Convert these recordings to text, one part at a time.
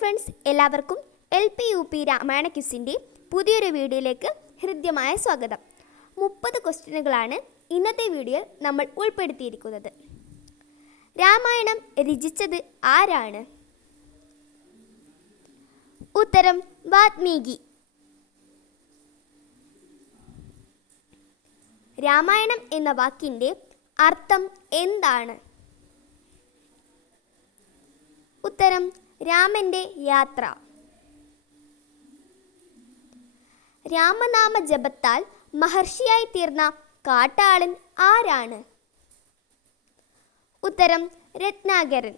Friends, എല്ലാവർക്കും LP-UP Ramayana ക്വിസിൻ്റെ പുതിയൊരു വീഡിയോയിലേക്ക് ഹൃദ്യമായ സ്വാഗതം. 30 ക്വസ്റ്റ്യനുകളാണ് ഇന്നത്തെ വീഡിയോയിൽ നമ്മൾ ഉൾപ്പെടുത്തിയിരിക്കുന്നത്. രാമായണം രചിച്ചത് ആരാണ്? ഉത്തരം വാൽമീകി. രാമായണം എന്ന വാക്കിൻ്റെ അർത്ഥം എന്താണ്? ഉത്തരം രാമൻ്റെ യാത്ര. രാമനാമ ജപത്താൽ മഹർഷിയായി തീർന്ന കാട്ടാളൻ ആരാണ്? ഉത്തരം രത്നാകരൻ.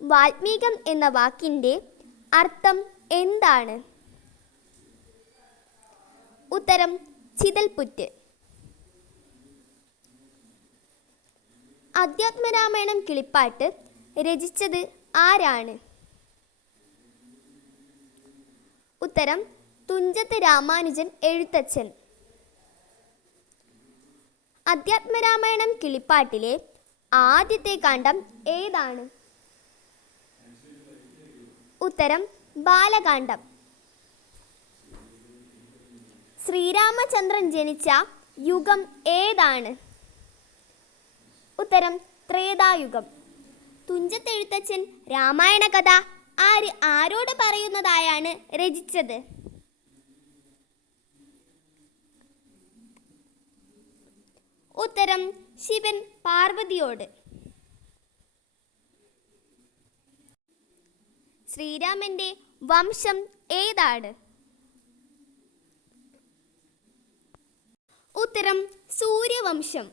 വാൽമീകം എന്ന വാക്കിൻ്റെ അർത്ഥം എന്താണ്? ഉത്തരം ചിതൽപുറ്റ്. അധ്യാത്മരാമായണം കിളിപ്പാട്ട് രചിച്ചത് ആരാണ്? ഉത്തരം തുഞ്ചത്ത് രാമാനുജൻ എഴുത്തച്ഛൻ. അധ്യാത്മരാമായണം കിളിപ്പാട്ടിലെ ആദ്യത്തെ കാണ്ഡം ഏതാണ്? ഉത്തരം ബാലകാണ്ഡം. ശ്രീരാമചന്ദ്രൻ ജനിച്ച യുഗം ഏതാണ്? ഉത്തരം ത്രേതായുഗം. തുഞ്ചത്തെഴുത്തച്ഛൻ രാമായണ കഥ ആരോട് പറയുന്നതായാണ് രചിച്ചത്? ഉത്തരം ശിവൻ പാർവതിയോട്. ശ്രീരാമന്റെ വംശം ഏതാണ്? ഉത്തരം സൂര്യവംശം.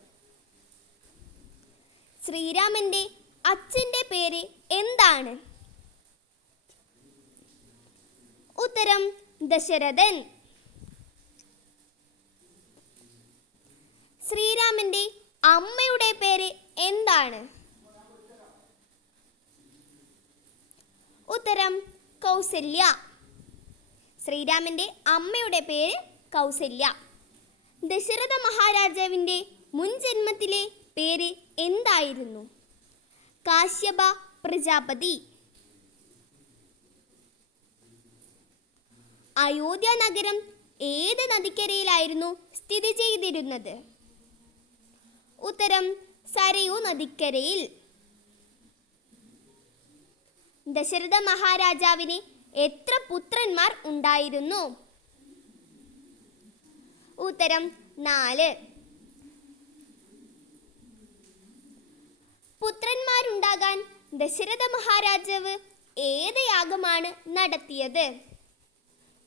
ശ്രീരാമന്റെ അച്ഛൻ്റെ പേര് എന്താണ്? ഉത്തരം ദശരഥൻ. ശ്രീരാമന്റെ അമ്മയുടെ പേര് എന്താണ്? ഉത്തരം കൗസല്യ. ശ്രീരാമന്റെ അമ്മയുടെ പേര് കൗസല്യ. ദശരഥ മഹാരാജാവിൻ്റെ മുൻ ജന്മത്തിലെ പേര് എന്തായിരുന്നു? കാശ്യപ പ്രജാപതി. അയോധ്യ നഗരം ഏത് നദിക്കരയിലായിരുന്നു സ്ഥിതി ചെയ്തിരുന്നത്? ഉത്തരം സരയൂ നദിക്കരയിൽ. ദശരഥ മഹാരാജാവിന് എത്ര പുത്രന്മാർ ഉണ്ടായിരുന്നു? ഉത്തരം 4. പുത്രന്മാരുണ്ടാകാൻ ദശരഥ മഹാരാജാവ് ഏത് യാഗമാണ് നടത്തിയത്?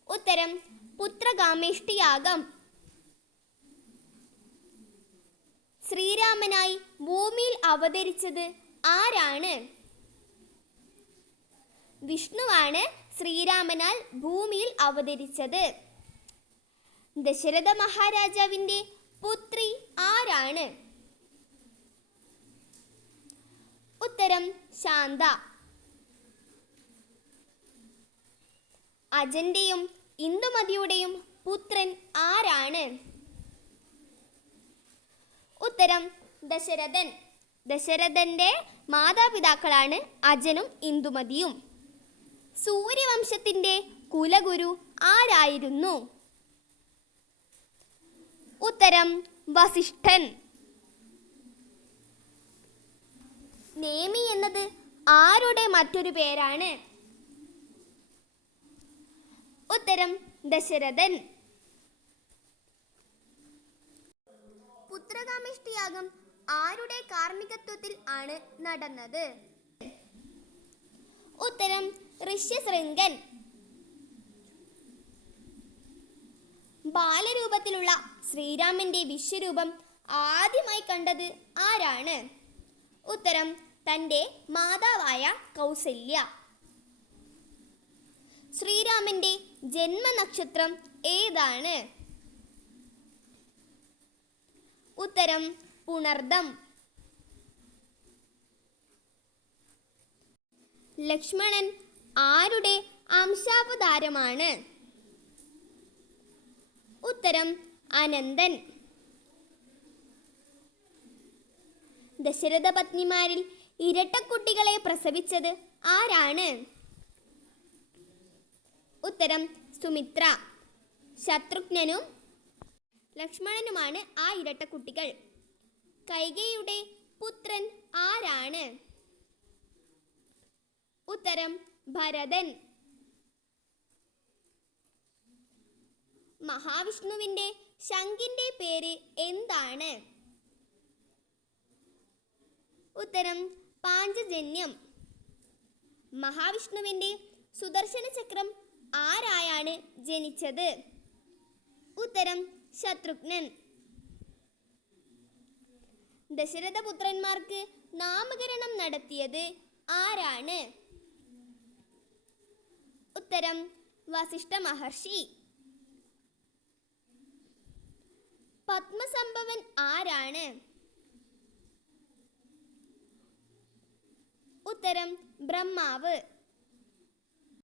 ഉത്തരം പുത്രകാമേഷ്ടി യാഗം. ശ്രീരാമനായി ഭൂമിയിൽ അവതരിച്ചത് ആരാണ്? വിഷ്ണുവാണ് ശ്രീരാമനാൽ ഭൂമിയിൽ അവതരിച്ചത്. ദശരഥ മഹാരാജാവിൻ്റെ പുത്രി ആരാണ്? ഉത്തരം ശാന്ത. അജന്റെയും ഇന്ദുമതിയുടെയും പുത്രൻ ആരാണ്? ഉത്തരം ദശരഥൻ. ദശരഥന്റെ മാതാപിതാക്കളാണ് അജനും ഇന്ദുമതിയും. സൂര്യവംശത്തിന്റെ കുലഗുരു ആരായിരുന്നു? ഉത്തരം വസിഷ്ഠൻ. നേമി എന്നത് ആരുടെ മറ്റൊരു പേരാണ്? ഉത്തരം ദശരഥൻ. പുത്രകാമേഷ്ടി യാഗം ആരുടെ കാർമ്മികത്വത്തിൽ ആണ് നടന്നത്? ഉത്തരം ഋഷ്യശൃംഗൻ. ബാലരൂപത്തിലുള്ള ശ്രീരാമന്റെ വിശ്വരൂപം ആദ്യമായി കണ്ടത് ആരാണ്? ഉത്തരം തൻ്റെ മാതാവായ കൗസല്യ. ശ്രീരാമന്റെ ജന്മനക്ഷത്രം ഏതാണ്? ഉത്തരം പുണർദം. ലക്ഷ്മണൻ ആരുടെ അംശാവതാരമാണ്? ഉത്തരം അനന്തൻ. ദശരഥ പത്നിമാരിൽ ഇരട്ടക്കുട്ടികളെ പ്രസവിച്ചത് ആരാണ്? ഉത്തരം സുമിത്ര. ശത്രുഘ്നനും ലക്ഷ്മണനുമാണ് ആ ഇരട്ടക്കുട്ടികൾ. കൈകേയിയുടെ പുത്രൻ ആരാണ്? ഉത്തരം ഭരതൻ. മഹാവിഷ്ണുവിൻ്റെ ശംഖിൻ്റെ പേര് എന്താണ്? ഉത്തരം പാഞ്ചജന്യം. മഹാവിഷ്ണുവിൻ്റെ സുദർശന ചക്രം ആരായാണ് ജനിച്ചത്? ഉത്തരം ശത്രുഘ്നൻ. ദശരഥപുത്രന്മാർക്ക് നാമകരണം നടത്തിയത് ആരാണ്? ഉത്തരം വസിഷ്ഠ മഹർഷി. പത്മസംഭവൻ ആരാണ്? ഉത്തരം ബ്രഹ്മാവ്.